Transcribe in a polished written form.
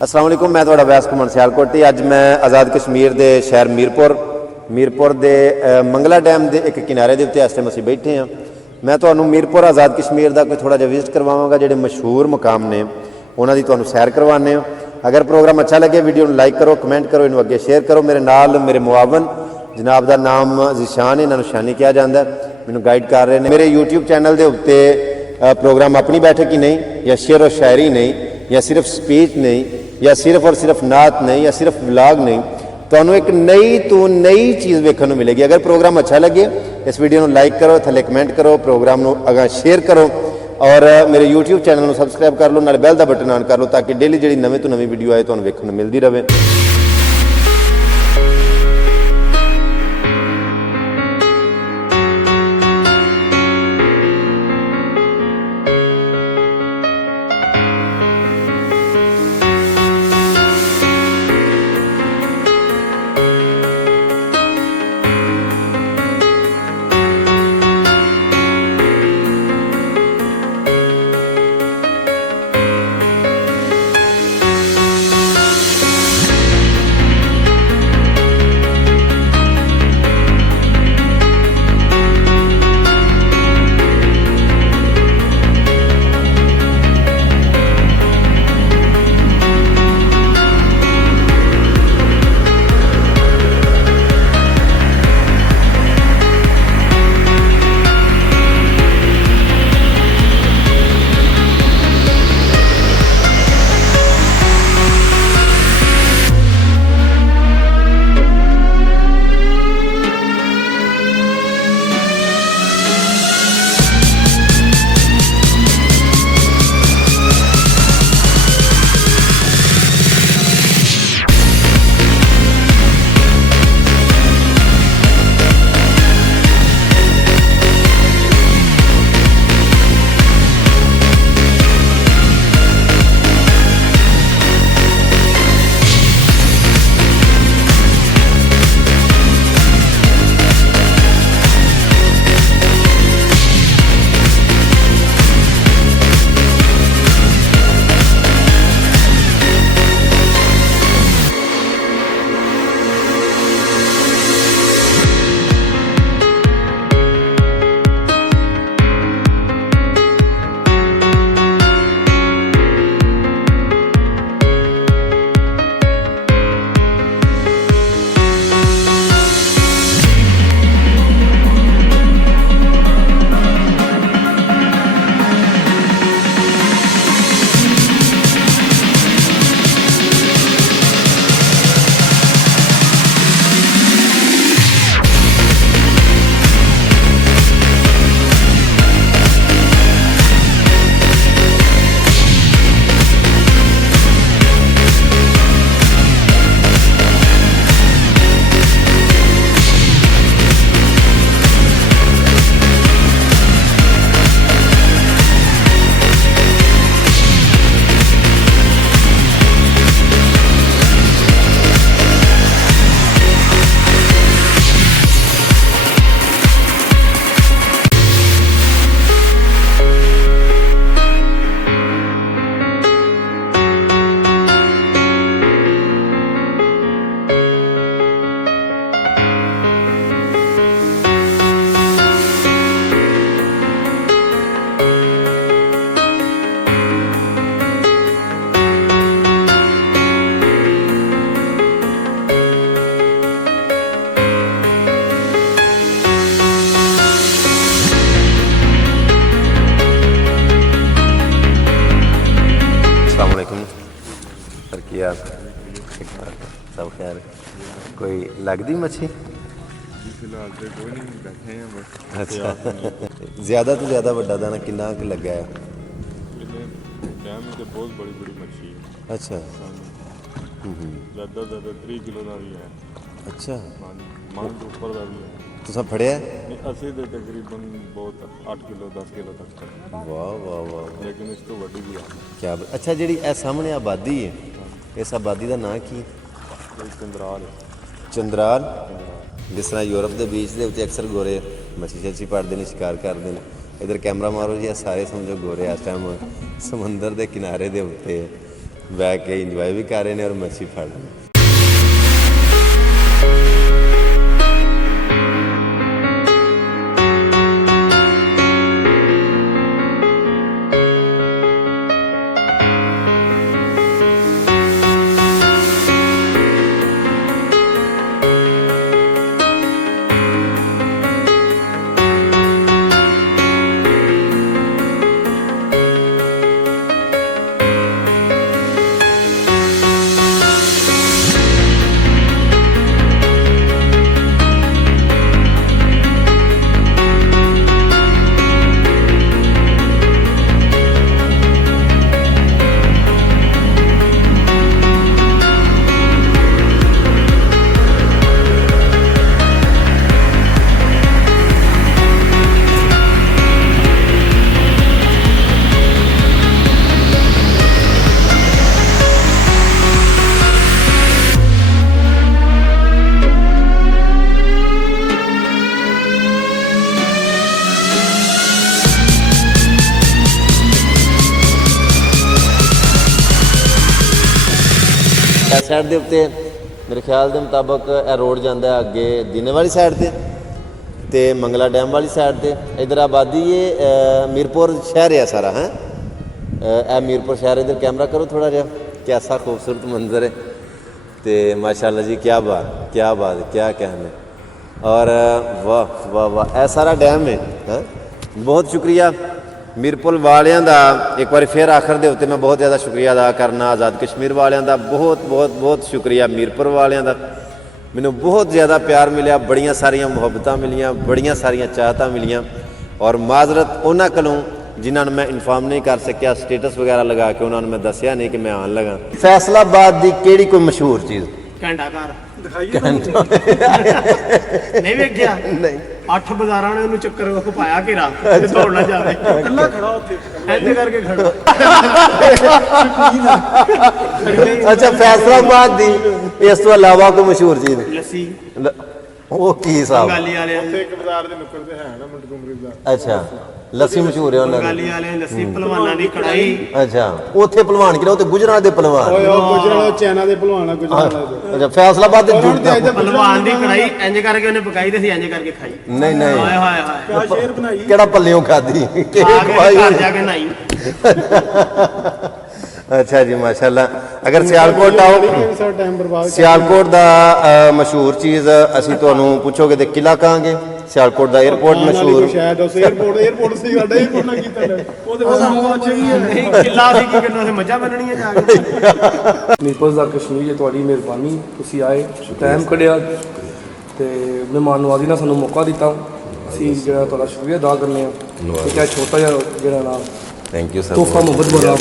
अस्सलाम वालेकुम, मैं थोड़ा वैस घुमन सियालकोट। अज मैं आज़ाद कश्मीर के शहर मीरपुर के मंगला डैम के एक किनारे के उत्ते इस टाइम असीं बैठे हाँ। मैं तुहानूं मीरपुर आज़ाद कश्मीर का कोई थोड़ा जिहा विजिट करवावांगा। जिहड़े मशहूर मुकाम ने उन्हां दी तुहानूं सैर करवाने। अगर प्रोग्राम अच्छा लगे वीडियो नूं लाइक करो, कमेंट करो, इनूं अगे शेयर करो। मेरे नाल मेरे मुआवन जनाब का नाम ज़िशान, इन्हां नूं शानी कहा जाता है, मैनूं गाइड कर रहे हैं। मेरे यूट्यूब चैनल के उत्ते प्रोग्राम अपनी बैठक ही नहीं, या शेर और शायरी नहीं, या सिर्फ स्पीच नहीं, या सिर्फ और सिर्फ नात नहीं, या सिर्फ व्लॉग नहीं, तो एक नई तो नई चीज़ वेखने को मिलेगी। अगर प्रोग्राम अच्छा लगे इस वीडियो को लाइक करो, थले कमेंट करो, प्रोग्राम को अगर शेयर करो और मेरे यूट्यूब चैनल को सबसक्राइब कर लो, नाल बैल का बटन ऑन कर लो, ताकि डेली जी नवी तो नवी वीडियो आए तो वेखने मिलती रहे। यार सब खैर, कोई लगती मच्छी? फिलहाल तो कोई नहीं, बैठे हैं बस। अच्छा, ज़्यादा तो ज़्यादा बड़ा दाना कितना लगा है? डैम में तो बहुत बड़ी बड़ी मच्छी है। अच्छा, ज़्यादा 3 किलो का भी है। अच्छा, मन के ऊपर का भी है। तुसा फड़िया? असि तो तकरीबन बहुत 8 किलो 10 किलो तक है। वाह वाह वाह, लेकिन इस तो वड्डी भी है। क्या अच्छा, जी सामने आबादी है, इस आबादी का नाम की? चंद्राल। चंद्राल। जिस तरह यूरोप के बीच के उत्ते अक्सर गोरे मच्छी शच्छी पड़ते हैं, शिकार करते हैं। इधर कैमरा मारो जी, सारे समझो गोरे इस टाइम समंदर के किनारे के उत्ते ਬਹਿ ਕੇ ਇੰਜੋਏ ਵੀ ਕਰ ਰਹੇ ਨੇ ਔਰ ਮੱਛੀ ਫੜ ਰਹੇ ਨੇ। ਇਸ ਸਾਈਡ ਦੇ ਉੱਤੇ ਮੇਰੇ ਖਿਆਲ ਦੇ ਮੁਤਾਬਕ ਇਹ ਰੋਡ ਜਾਂਦਾ ਅੱਗੇ ਦੀਨੇ ਵਾਲੀ ਸਾਈਡ ਤੇ ਮੰਗਲਾ ਡੈਮ ਵਾਲੀ ਸਾਈਡ ਤੇ ਇਧਰ ਆਬਾਦੀ ਇਹ मीरपुर शहर है सारा है। ਇਹ मीरपुर शहर इधर कैमरा करो थोड़ा जिहा, कैसा खूबसूरत मंजर है। तो माशाल्लाह जी क्या बात क्या कहने। और वाह वाह वाह ਇਹ ਸਾਰਾ डैम है। बहुत शुक्रिया मीरपुर वालियां दा एक बार फिर आखिर दे उत्ते मैं बहुत ज़्यादा शुक्रिया अदा करना आज़ाद कश्मीर वालियां दा बहुत बहुत बहुत शुक्रिया मीरपुर वालियां दा। मैनू बहुत ज़्यादा प्यार मिलिया, बड़ियां सारियां मुहब्बतां मिलियां, बड़ियां सारियां चाहतां मिलियां। और माजरत उन्हां कोलों जिन्होंने मैं इन्फॉर्म नहीं कर सकिया, स्टेटस वगैरह लगा के उन्होंने मैं दसिया नहीं कि मैं आन लगा। फैसलाबाद की केड़ी कोई मशहूर चीज़ ਘੰਟਾ ਘਰ ਨਹੀਂ ਵੇਖਿਆ? ਨਹੀਂ 8 ਬਾਜ਼ਾਰਾਂ ਨੇ ਉਹਨੂੰ ਚੱਕਰ ਪਾਇਆ ਘੇਰਾ ਤੇ ਦੌੜ ਨਾ ਜਾਵੇ, ਇਕੱਲਾ ਖੜਾ ਉੱਥੇ ਐਂਦੇ ਕਰਕੇ ਖੜਾ। अच्छा फैसलाबाद दी इस तो अलावा कोई मशहूर चीज़? ਲੱਸੀ ਉਹ ਕੀ ਹਿਸਾਬ? ਬੰਗਾਲੀ ਵਾਲਿਆਂ ਉੱਥੇ ਇੱਕ ਬਾਜ਼ਾਰ ਦੇ ਨੁੱਕਰ ਤੇ ਹੈ ਨਾ ਮੰਟਗੋਮਰੀ ਦਾ। ਅੱਛਾ ਲੱਸੀ ਮਸ਼ਹੂਰ ਹੈ ਉਹਨਾਂ ਦੀ। ਬੰਗਾਲੀ ਵਾਲਿਆਂ ਦੀ ਲੱਸੀ, ਪਹਿਲਵਾਨਾਂ ਦੀ ਕੜਾਈ। ਅੱਛਾ ਉੱਥੇ ਪਹਿਲਵਾਨ ਕਿਹੜਾ? ਉੱਥੇ ਗੁਜਰਾਂ ਦੇ ਪਹਿਲਵਾਨ। ਓਏ ਉਹ ਗੁਜਰਾਂ ਚਾਈਨਾ ਦੇ ਭਲਵਾਨ ਆ ਗੁਜਰਾਂ ਵਾਲੇ ਅੱਛਾ ਫੈਸਲਾਬਾਦ ਦੇ ਜੁੜਦਾ। ਪਹਿਲਵਾਨ ਦੀ ਕੜਾਈ ਇੰਜ ਕਰਕੇ ਉਹਨੇ ਪਕਾਈ ਤੇ ਅਸੀਂ ਇੰਜ ਕਰਕੇ ਖਾਈ। ਨਹੀਂ ਨਹੀਂ ਹਾਏ ਹਾਏ ਹਾਏ ਕਿਆ ਸ਼ੇਰ ਬਣਾਈ। ਕਿਹੜਾ ਪੱਲਿਓਂ ਖਾਦੀ ਆ ਕੇ ਘਰ ਜਾ ਕੇ ਨਹਾਈ। अच्छा जी माशाल्लाह। अगर सियालकोट आओ, ਸਾਡਾ ਟਾਈਮ ਬਰਬਾਦ सियालकोट ਦਾ ਮਸ਼ਹੂਰ ਚੀਜ਼ ਅਸੀਂ ਤੁਹਾਨੂੰ ਪੁੱਛੋਗੇ ਤੇ ਕਿਲਾ ਕਹਾਂਗੇ। ਸਿਆਲਕੋਟ ਦਾ 에어ਪੋਰਟ ਮਸ਼ਹੂਰ। ਸ਼ਾਇਦ ਉਸ 에어ਪੋਰਟ ਸੀ ਸਾਡਾ 에어ਪੋਰਟ ਨਾ ਕੀਤਾ ਲੈ ਉਹਦੇ ਬਾਅਦ ਸਾਨੂੰ ਅੱਛੇ ਵੀ ਹੈ ਕਿੱਲਾ ਸੀ ਕਿ ਕਿੰਨਾ ਸੇ ਮੱਝਾਂ ਬੰਨਣੀਆਂ ਜਾ ਕੇ। मीरपुर ਦਾ ਕਸ਼ਮੀਰ ਜੀ ਤੁਹਾਡੀ ਮਿਹਰਬਾਨੀ, ਤੁਸੀਂ ਆਏ ਟਾਈਮ ਕੱਢਿਆ ਤੇ ਮਹਿਮਾਨ ਨਵਾਜ਼ੀ ਨਾਲ ਸਾਨੂੰ ਮੌਕਾ ਦਿੱਤਾ। ਅਸੀਂ ਜਿਹੜਾ ਤੁਹਾਡਾ ਸ਼ੁਕਰੀਆ ਅਦਾ ਕਰਨੇ ਆ। ਇਹ ਛੋਟਾ ਜਿਹਾ ਜਿਹੜਾ ਨਾ ਥੈਂਕ ਯੂ ਸਰ। ਤੋਹਫਾ ਮੁਹੱਬਤ ਬੜਾ